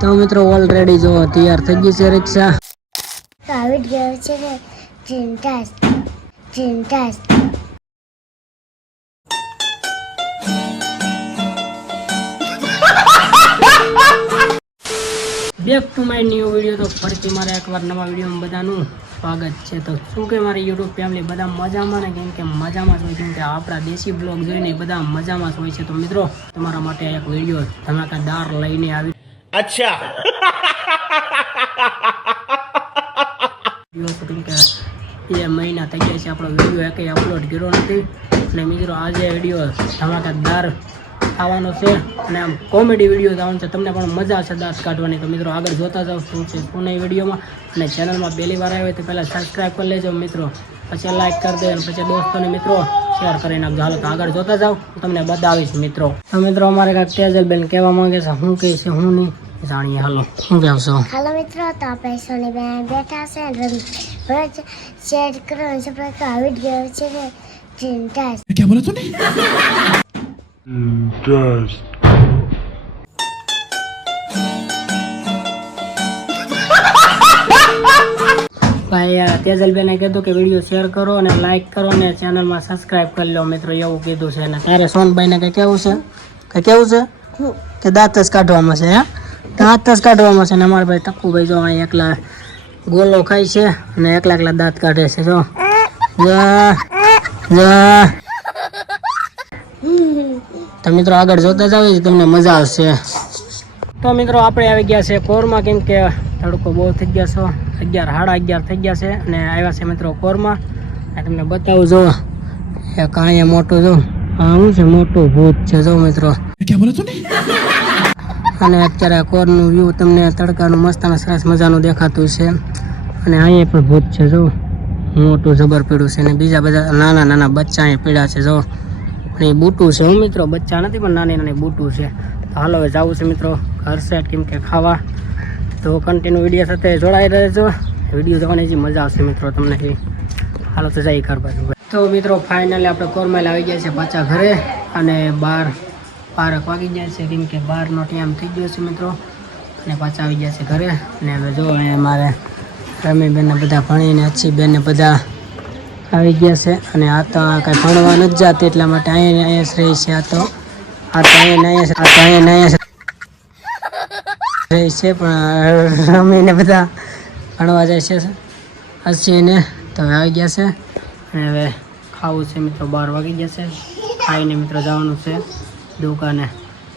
તો મિત્રો ઓલરેડી જો તૈયાર થઈ ગઈ છે રિક્ષા. આવી ગયો છે ચિંતા ચિંતા back to my new video તો ફરીથી મારે એકવાર નવા વિડીયોમાં બધાનું સ્વાગત છે. તો શું કે મારી યુટ્યુબ ફેમિલી બધા મજામાં ને? કેમ કે મજામાં જ હોય કેમ કે આપણા દેશી બ્લોગ જોઈને બધા મજામાં જ હોય છે. તો મિત્રો તમારા માટે એક વીડિયો ધમાકાદાર લઈને આવી અચ્છા. મહિના થઈ ગયા છે, આપણો વીડિયો એકે અપલોડ કર્યો નથી. એટલે મિત્રો, આજે વીડિયો ધમાકેદાર આવવાનો છે. અને આમ કોમેડી વીડિયો આવવાનો છે. તમને પણ મજા આવશે દાસ કાઢવાની. તો મિત્રો, આગળ જોતા જાઓ શું છે, શું નહીં વિડીયોમાં. અને ચેનલમાં પહેલી વાર આવે તો પહેલાં સબસ્ક્રાઈબ કરી લેજો, મિત્રો. પછી લાઈક કરી દે અને પછી દોસ્તોને મિત્રો શેર કરી નાખજો હાલો તો આગળ જોતા જાઓ. તમને બતાવીશ મિત્રો. તો મિત્રો અમારે કાંઈક તેજલબેન કહેવા માંગે છે શું કહે છે હું નહીં. જાણીએ હાલો. શું કહેશો? હાલો મિત્રો તો આપણે ને બેન બેઠા છે ને રમ શેર કરો કરો. આવી ગયો છે ને ચિંતા ભાઈ તેજલબેને કીધું કે વીડિયો શેર કરો અને લાઈક કરો અને ચેનલમાં સબસ્ક્રાઈબ કરી લો. મિત્રો, એવું કીધું છે અને તારે સોનભાઈને કંઈ કેવું છે? કંઈ કેવું છે? કે દાંત જ કાઢવામાં છે, હા? દાંત જ કાઢવામાં છે ને અમારા ભાઈ ટક્કુભાઈ જો અહીં એકલા ગોલો ખાય છે અને એકલા એકલા દાંત કાઢે છે, જો. જા જા. તો મિત્રો, આગળ જોતા જાવ તમને મજા આવશે. તો મિત્રો, આપણે આવી ગયા છે કોરમાં, કેમ કે તડકો બહુ થઈ ગયા છો. અગિયાર સાડા અગિયાર થઈ ગયા છે અને આવ્યા છે મિત્રો કોરમાં. અને તમને બતાવું જો. એક અહીંયા મોટું જો. હા શું છે? મોટું ભૂત છે જો મિત્રો. અને અત્યારે કોરનું વ્યૂ તમને તડકાનું મસ્ત અને સરસ મજાનું દેખાતું છે. અને અહીંયા પણ ભૂત છે જો. મોટું જબર પીડું છે અને બીજા બધા નાના નાના બચ્ચા અહીંયા પીડા છે જો. અને બૂટું છે હું મિત્રો. બચ્ચા નથી પણ નાની નાની બૂટું છે. હાલો હવે જવું છે મિત્રો. ઘર સેટ કેમ કે ખાવા. તો કન્ટિન્યુ વીડિયો સાથે જોડાઈ રહેજો. વીડિયો જોવાની જે મજા આવશે મિત્રો તમને હાલો તો જઈ ઘર બાજુ. તો મિત્રો ફાઇનલી આપણે કોરમેલ આવી ગયા છે પાછા ઘરે અને બાર બારક વાગી ગયા છે. કેમ કે બારનો ટાઈમ થઈ ગયો છે મિત્રો. અને પાછા આવી ગયા છે ઘરે. અને હવે જો અહીંયા મારે રમીબેનને બધા ભણીને, અચ્છીબેનને બધા આવી ગયા છે. અને આ તો કાંઈ ભણવા નથી જતી, એટલા માટે અહીંયા અહીંયા જ રહી છે. આ તો આ તો અહીંયા અહીંયા આ તો અહીંયા અહીંયા જ રહી છે, પણ રમીને બધા ભણવા જાય છે. અચ્છીને તો હવે આવી ગયા છે અને હવે ખાવું છે મિત્રો, બાર વાગી ગયા છે. ખાઈને મિત્રો જવાનું છે દુકાને.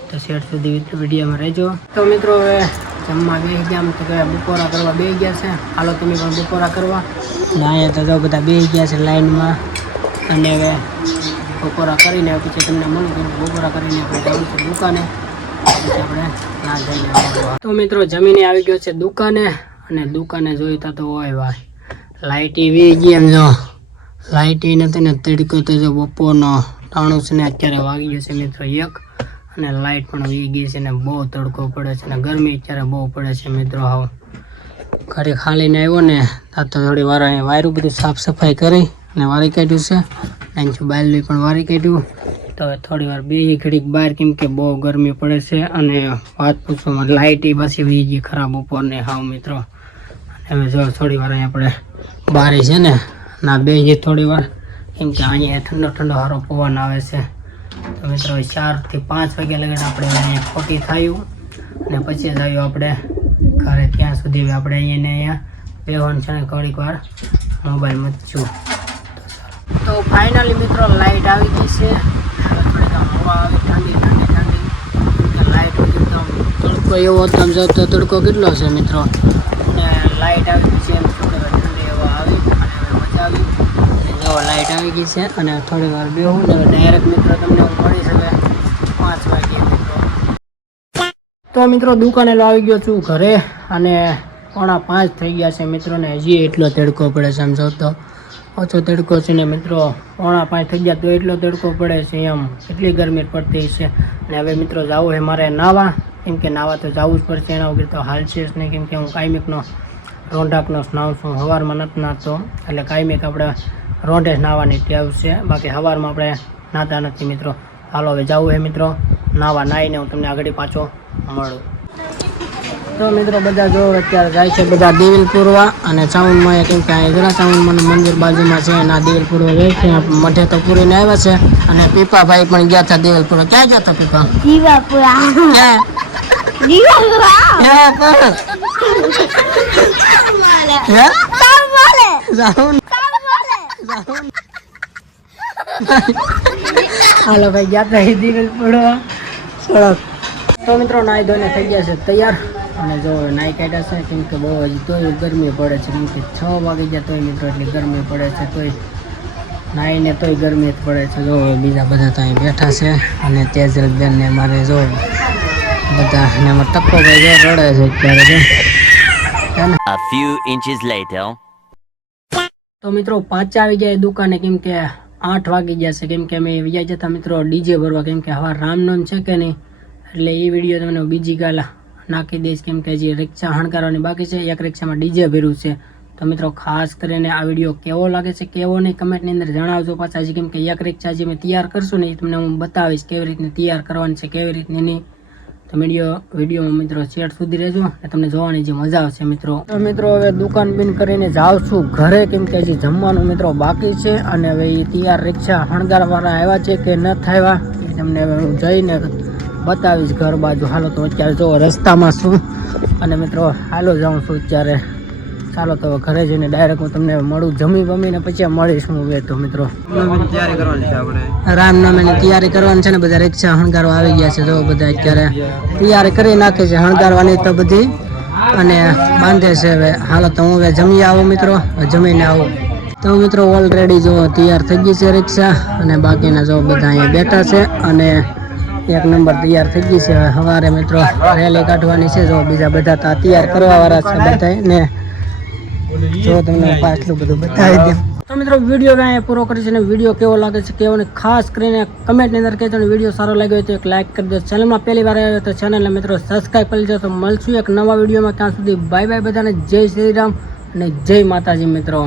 તો શેઠ સુધી વિડીયોમાં રહેજો. તો મિત્રો હવે જમવા બે ગયા તો કે બપોરા કરવા બે ગયા છે. હાલો, તમે પણ બપોરા કરવા. અને અહીંયા તો બધા બે ગયા છે લાઈનમાં. અને હવે બપોરા કરીને, પછી તમને મળું બપોરા કરીને આપણે જવાનું છે દુકાને. તો મિત્રો, જમીને આવી ગયો છે દુકાને અને દુકાને જોઈતા તો હોય ભાઈ લાઇટ વી ગઈ એમ જો. લાઇટ નથી ને તડકો તો બપોરનો ટાણું છે ને અત્યારે વાગી ગયો છે મિત્રો એક, અને લાઇટ પણ વી ગઈ છે ને બહુ તડકો પડે છે ને ગરમી અત્યારે બહુ પડે છે મિત્રો હાવ. ઘરે ખાલીને આવ્યો ને ત્યાં તો થોડી વાર અહીંયા વાયરું બધું સાફ સફાઈ કરી અને વારી કાઢ્યું છે. બાયલું પણ વારી કાઢ્યું. હવે થોડી વાર બીજી ઘડીક બહાર કેમ કે બહુ ગરમી પડે છે અને વાત પૂછવામાં લાઇટ પાછી વી ગઈ ખરાબ ઉપરને હાવ મિત્રો. અને જો થોડી વાર અહીંયા આપણે બારી છે ને, ના બે જે થોડી વાર. કેમ કે અહીંયા ઠંડો ઠંડો સારો પવન આવે છે. તો મિત્રો ચારથી પાંચ વાગ્યા લગીને આપણે અહીંયા ખોટી થયું. અને પછી આવ્યું આપણે ઘરે, ત્યાં સુધી આપણે અહીંયા ને અહીંયા બેવાનું છે ને ઘડીક વાર. મોબાઈલમાં છું. તો ફાઇનલી મિત્રો લાઇટ આવી ગઈ છે. હવે થોડીક આમ હવા આવી ઠંડી ઠંડી ઠંડી લાઇટ વગર તડકો એવો સમજાવ તો તડકો કેટલો છે મિત્રો? અને લાઇટ આવી ગઈ છે એમ ઠંડી હવા આવી અને મજા આવી. અને જો લાઇટ આવી ગઈ છે અને થોડી વાર બેહું ને ડાયરેક્ટ મિત્રો તમને મળી શકે પાંચ વાગ્યે મિત્રો. તો મિત્રો દુકાને લાવી આવી ગયો છું ઘરે અને પોણા પાંચ થઈ ગયા છે મિત્રોને હજી એટલો તડકો પડે છે આમ જો તો. ઓછો તડકો છે ને મિત્રો. પોણા પાંચ થઈ ગયા તો એટલો તડકો પડે છે એમ. એટલી ગરમી પડતી છે. અને હવે મિત્રો જવું છે મારે નાવા. કેમ કે નાવા તો જવું જ પડશે, એના વગર તો હાલ છે જ નહીં. કેમ કે હું કાયમિકનો રોંઢાકનો સ્નાવ છું. સવારમાં નથી નાહતો. એટલે કાયમિક આપણે રોંઢે નાહવાની ટેવ છે. બાકી સવારમાં આપણે નાહતા નથી મિત્રો. હાલો, હવે જવું છે મિત્રો. નાવા નાહીને હું તમને આગળ પાછો મળું. તો મિત્રો બધા જો અત્યારે જાય છે બધા દેવિલ પૂરવા અને ચાઉનમાં કેમ કે અહીંયા જરા ચાઉનમાં મંદિર બાજુમાં છે એના દેવિલ પૂરવા જાય છે. મઠે તો પૂરીને આવ્યા છે અને પીપાભાઈ પણ ગયા હતા દેવિલ પૂરવા. ક્યાં ગયા હતા પીપા? દીવાપુરા ક્યાં? દીવાપુરા હાલો ભાઈ ગયા હતા દિવેલ દેવિલ પૂરવા. તો મિત્રો નાઈ ધોઈને થઈ ગયા છે. તૈયાર? અને જો નાઈ કાઢ્યા છે કેમ કે બહુ હજી તોય ગરમી પડે છે કેમ કે છ વાગી ગયા તોય મિત્રો એટલી ગરમી પડે છે તોય નાઈને તોય ગરમી જ પડે છે જો બીજા બધા તો અહીં બેઠા છે અને તેજલબેન ને મારે જો બધા ને એમાં ટપ્પો ભાઈ જો રડે છે અત્યારે જો? A few inches later. તો મિત્રો પાંચ આવી ગયા દુકાને કેમ કે આઠ વાગી ગયા છે કેમ કે અમે વિજય જતા મિત્રો ડીજે ભરવા કેમ કે હવા રામનોમ છે કે નહીં એટલે એ વીડિયો તમને બીજી ગાલા નાખી દઈશ કેમ કે જે રિક્ષા હણકારવાની બાકી છે. એક રિક્ષામાં ડીજે ભર્યું છે. તો મિત્રો, ખાસ કરીને આ વીડિયો કેવો લાગે છે, કેવો નહીં કમેન્ટની અંદર જણાવજો પાછા. હજી કેમ કે એક રિક્ષા જે મેં તૈયાર કરશું ને એ તમને હું બતાવીશ કેવી રીતની તૈયાર કરવાની છે, કેવી રીતની નહીં. તો વીડિયો, વિડીયોમાં મિત્રો છેડ સુધી રહેજો અને તમને જોવાની જે મજા આવશે મિત્રો. મિત્રો, હવે દુકાન બીન કરીને જાઉં છું ઘરે કેમ કે હજી જમવાનું મિત્રો બાકી છે. અને હવે એ તૈયાર રિક્ષા હણગારવાળા આવ્યા છે કે ન થયા તમને હવે હું જઈને બતાવીશ ઘર બાજુ. હાલો તો અત્યારે જો રસ્તામાં છું. અને મિત્રો હાલો જાઉં છું અત્યારે. ચાલો તો ઘરે જઈને ડાયરેક્ટ હું તમને મળું. જમી બમીને પછી મળીશ હું હવે તો મિત્રો. રામનવમીની તૈયારી કરવાની છે ને બધા રિક્ષા હણગારો આવી ગયા છે. જો બધા અત્યારે તૈયારી કરી નાખે છે હણગારવાની તો બધી. અને બાંધે છે હવે. હાલો તો હું હવે જમી આવું મિત્રો. જમીને આવું. તો મિત્રો ઓલરેડી જો તૈયાર થઈ ગઈ છે રિક્ષા. અને બાકીના જો બધા અહીંયા બેઠા છે. અને એક નંબર તૈયાર થઈ ગઈ છે. હવારે મિત્રો રેલી કાઢવાની છે. જો બીજા બધા તા તૈયાર કરવા વાળા છે બધા ને જો તમને પાછલું બધું બતાવી દઉં. તો મિત્રો વીડિયો મેં પૂરો કરી અને વીડિયો કેવો લાગે છે કેવો ને ખાસ કરીને કમેન્ટની અંદર કહેજો અને વીડિયો સારો લાગ્યો હોય તો એક લાઇક કરી દો. ચેનલમાં પહેલી વાર આવ્યો તો ચેનલને મિત્રો સબસ્ક્રાઈબ કરી લેજો. તો મળશું એક નવા વિડીયોમાં. ત્યાં સુધી બાય બાય બધાને. જય શ્રી રામ અને જય માતાજી મિત્રો.